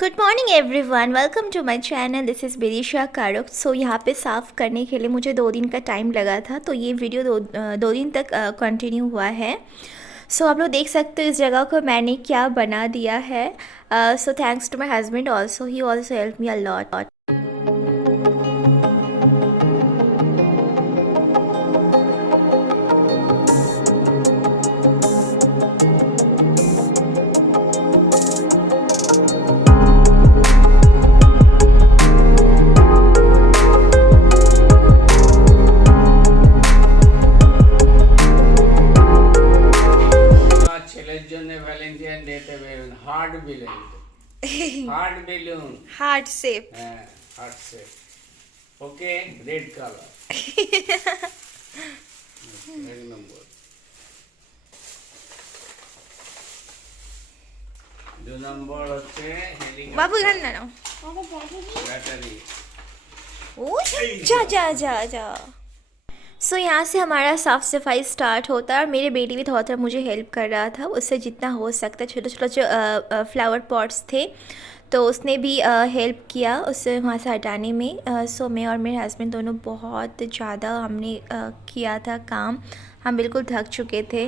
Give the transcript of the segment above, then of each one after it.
Good morning everyone, welcome to my channel. This is Bidisha Karuk. So यहाँ पे साफ़ करने के लिए मुझे 2 दिन का टाइम लगा था, तो ये वीडियो दो दिन तक कंटिन्यू हुआ है। सो आप लोग देख सकते हो इस जगह को मैंने क्या बना दिया है। So thanks to my husband also, he also help me a lot. ছেলের জন্য ভ্যালেন্টাইন ডেতে বেলুন, হার্ট বেলুন, হার্ট বেলুন, हार्ट शेप। হ্যাঁ heart shape. Okay, red colour এক নম্বর। 2 নম্বর হচ্ছে बाबू ध्यान ना ना। ব্যাটারি। ओ जा जा जा जा। सो यहाँ से हमारा साफ़ सफाई स्टार्ट होता है और मेरे बेटी भी थोड़ा थोड़ा मुझे हेल्प कर रहा था, उससे जितना हो सकता है। छोटे छोटे जो फ्लावर पॉट्स थे तो उसने भी हेल्प किया उससे वहाँ से हटाने में। सो मैं और मेरे हस्बैंड दोनों बहुत ज़्यादा हमने किया था काम, हम बिल्कुल थक चुके थे।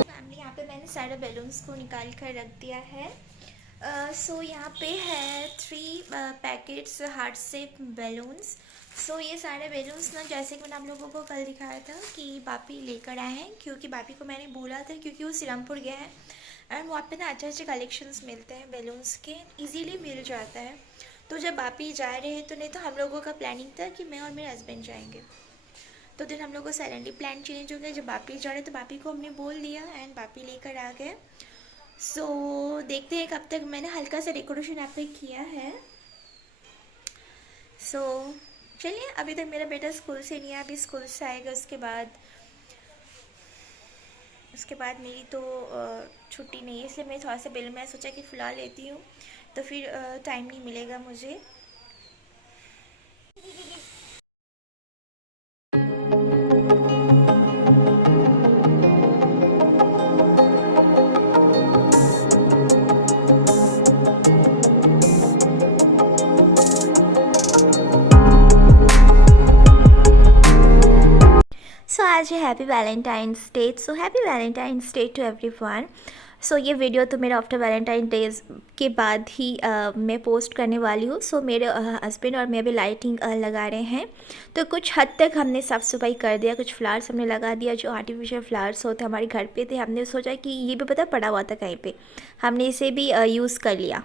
फैमिली, यहाँ पे मैंने सारे बैलून्स को निकाल कर रख दिया है। सो यहाँ पे है 3 पैकेट्स हार्ट शेप बैलून्स। सो ये सारे बैलून्स ना, जैसे कि मैंने आप लोगों को कल दिखाया था कि बापी लेकर आए हैं, क्योंकि बापी को मैंने बोला था क्योंकि वो सिरमपुर गए हैं एंड वहाँ पे ना अच्छे अच्छे कलेक्शंस मिलते हैं बैलून्स के, इजीली मिल जाता है। तो जब बापी जा रहे हैं तो नहीं तो हम लोगों का प्लानिंग था कि मैं और मेरे हस्बैंड जाएंगे। तो दिन हम लोग को सैलेंडली प्लान चेंज हो गया। जब बापी जा रहे तो बापी को हमने बोल दिया एंड बापी लेकर आ गए। सो देखते हैं कब तक। मैंने हल्का सा डेकोरेशन यहाँ पे किया है। सो चलिए, अभी तक मेरा बेटा स्कूल से नहीं आया, अभी स्कूल से आएगा उसके बाद मेरी तो छुट्टी नहीं है, इसलिए मैं थोड़ा सा बिल मैं सोचा कि फ़िलहाल लेती हूँ, तो फिर टाइम नहीं मिलेगा मुझे। सो आज है happy Valentine's Day. So happy Valentine's Day to everyone. So ये वीडियो तो मेरा आफ्टर वैलेंटाइन डेज के बाद ही मैं पोस्ट करने वाली हूँ। सो मेरे हस्बैंड और मैं भी लाइटिंग लगा रहे हैं, तो कुछ हद तक हमने साफ़ सफाई कर दिया। कुछ फ्लावर्स हमने लगा दिया जो आर्टिफिशियल फ्लावर्स होते हमारे घर पे थे। हमने सोचा कि ये भी पता पड़ा हुआ था कहीं पे, हमने इसे भी यूज़ कर लिया।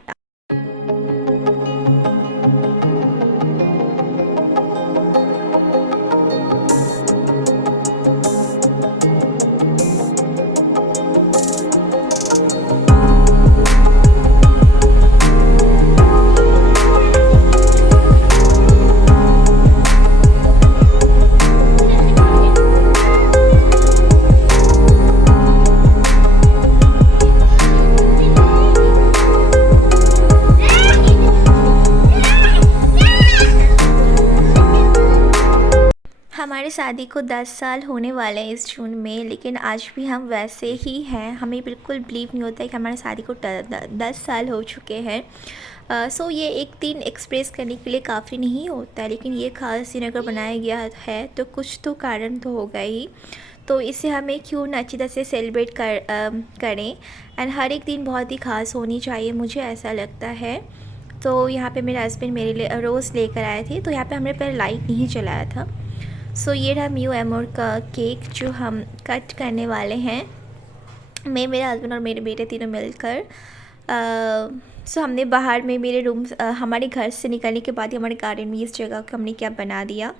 हमारी शादी को 10 साल होने वाले हैं इस जून में, लेकिन आज भी हम वैसे ही हैं। हमें बिल्कुल बिलीव नहीं होता है कि हमारी शादी को 10 साल हो चुके हैं। सो ये एक दिन एक्सप्रेस करने के लिए काफ़ी नहीं होता है, लेकिन ये खास दिन अगर बनाया गया है तो कुछ तो कारण तो होगा ही। तो इसे हमें क्यों ना अच्छी तरह से सेलिब्रेट करें एंड हर एक दिन बहुत ही ख़ास होनी चाहिए, मुझे ऐसा लगता है। तो यहाँ पे मेरे हस्बैंड मेरे लिए रोज़ लेकर आए थे, तो यहाँ पे हमने पहले लाइट नहीं जलाया था। सो ये रहा म्यू एमोर का केक जो हम कट करने वाले हैं, मैं, मेरे हस्बैंड और मेरे बेटे तीनों मिलकर। सो हमने बाहर में मेरे रूम हमारे घर से निकलने के बाद ही हमारे गार्डन में इस जगह को हमने क्या बना दिया।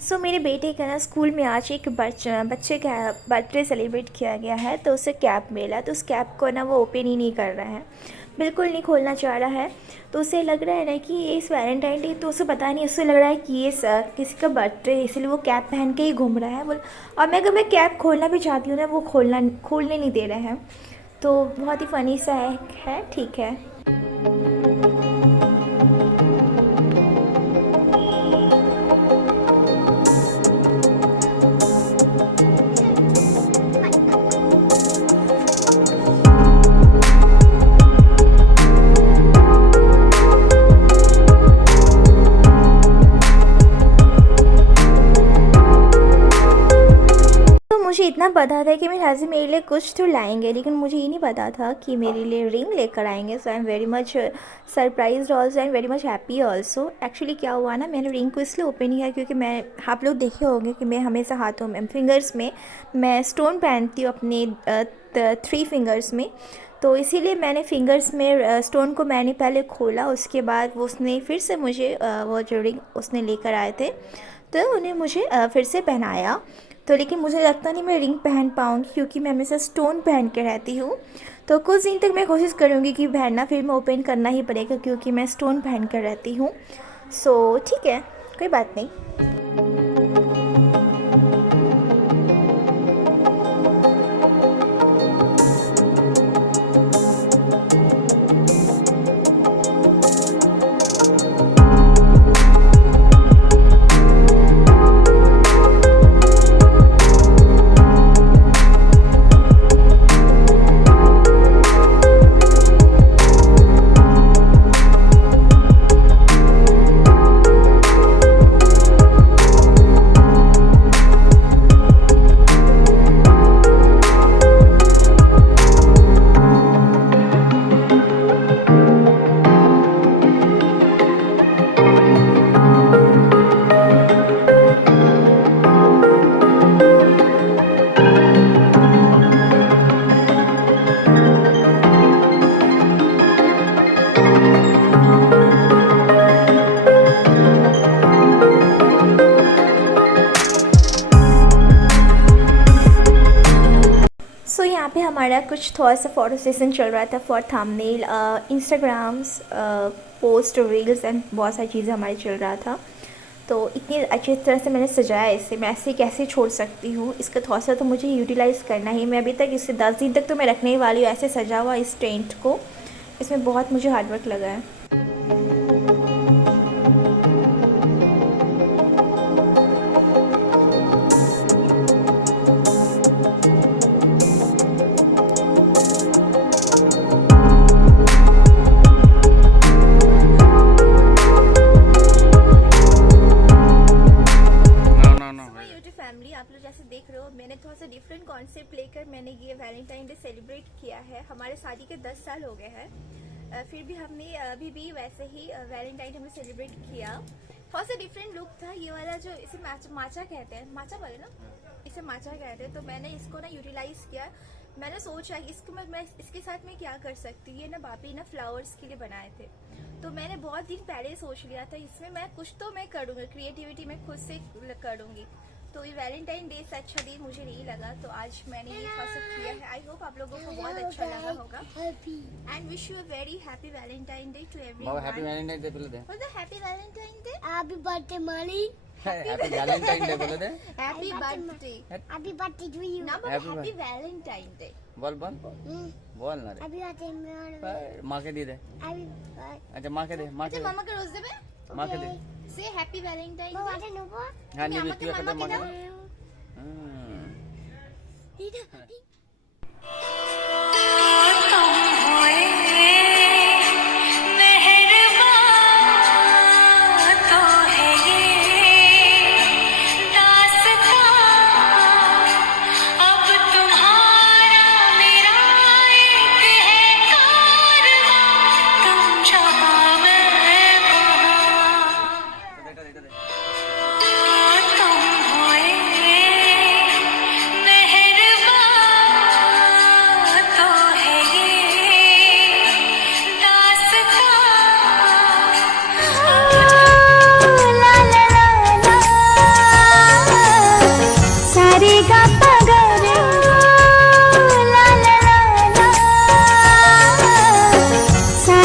सो मेरे बेटे का ना स्कूल में आज एक बच्चे का बर्थडे सेलिब्रेट किया गया है, तो उसे कैप मिला, तो उस कैप को ना वो ओपन ही नहीं कर रहा है। बिल्कुल नहीं खोलना चाह रहा है। तो उसे लग रहा है ना कि ये इस वैलेंटाइन डे, तो उसे पता नहीं, उसे लग रहा है कि ये किसी का बर्थडे है, इसलिए वो कैप पहन के ही घूम रहा है। बोल, और मैं अगर मैं कैप खोलना भी चाहती हूँ ना, वो खोलने नहीं दे रहे हैं। तो बहुत ही फ़नी सा है, ठीक है। तो मुझे इतना पता था कि मेरे हस्बैंड मेरे लिए कुछ तो लाएंगे, लेकिन मुझे ये नहीं पता था कि मेरे लिए रिंग लेकर आएंगे। So I am very much surprised also, I am very much happy also. Actually क्या हुआ ना, मैंने रिंग को इसलिए ओपन नहीं किया क्योंकि मैं, आप लोग देखे होंगे कि मैं हमेशा हाथों में, फिंगर्स में मैं स्टोन पहनती हूँ अपने 3 फिंगर्स में। तो इसीलिए मैंने फिंगर्स में स्टोन को मैंने पहले खोला, उसके बाद वो उसने फिर से मुझे वो जो रिंग उसने लेकर आए थे, तो उन्हें मुझे फिर से पहनाया। तो लेकिन मुझे लगता नहीं मैं रिंग पहन पाऊँगी क्योंकि मैं हमेशा स्टोन पहन के रहती हूँ। तो कुछ दिन तक मैं कोशिश करूँगी कि पहनना, फिर मैं ओपन करना ही पड़ेगा क्योंकि मैं स्टोन पहन कर रहती हूँ। सो ठीक है, कोई बात नहीं। सो यहाँ पे हमारा कुछ थोड़ा सा फ़ोटो सेशन चल रहा था for thumbnail, Instagrams, post, reels and बहुत सारी चीज़ें हमारे चल रहा था। तो इतनी अच्छी तरह से मैंने सजाया इसे, मैं ऐसे कैसे छोड़ सकती हूँ, इसका थोड़ा सा तो मुझे यूटिलाइज़ करना ही। मैं अभी तक इसे 10 दिन तक तो मैं रखने ही वाली हूँ ऐसे सजा हुआ इस टेंट को। इसमें बहुत मुझे हार्डवर्क लगा है। No, no, no. My YouTube family, आप लोग जैसे देख रहे हो, मैंने थोड़ा सा डिफरेंट कॉन्सेप्ट लेकर मैंने ये वैलेंटाइन डे सेलिब्रेट किया है। हमारे शादी के 10 साल हो गए हैं, फिर भी हमने अभी भी वैसे ही वैलेंटाइन हमने सेलिब्रेट किया। थोड़ा सा डिफरेंट लुक था। ये वाला जो इसे माचा कहते हैं, माचा वाले ना, इसे माचा कहते हैं। तो मैंने इसको ना यूटिलाइज किया। मैंने सोचा इसको मैं इसके साथ में क्या कर सकती हूँ। ये ना भाभी ना फ्लावर्स के लिए बनाए थे, तो मैंने बहुत दिन पहले सोच लिया था इसमें मैं कुछ तो मैं करूँगी, क्रिएटिविटी मैं खुद से करूँगी। तो ये वैलेंटाइन डे से अच्छा दिन मुझे नहीं लगा, तो आज मैंने ये थोड़ा सा किया है। आई होप आप लोगों को बहुत अच्छा लगा होगा। And wish you a very happy Valentine Day to बाबा हैप्पी एवरीवन। वैलेंटाइन डे बोले दे। Happy Valentine Day, Happy birthday, Molly. Happy Valentine Day बोले दे। Happy birthday, Happy birthday to you. ना Happy हैप्पी वैलेंटाइन डे। बोल बोल Mm. बोल ना रे। Happy birthday, Molly. माँ के दे दे। Happy birthday. अच्छा माँ के दे, माँ के अच्छा दे, मामा का रोज देबे, माँ के दे। से happy Valentine Mama, day. I don't know. हाँ मामा नहीं के बिस्किट मामा कर दे के माँ के ना। दे।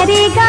करेगा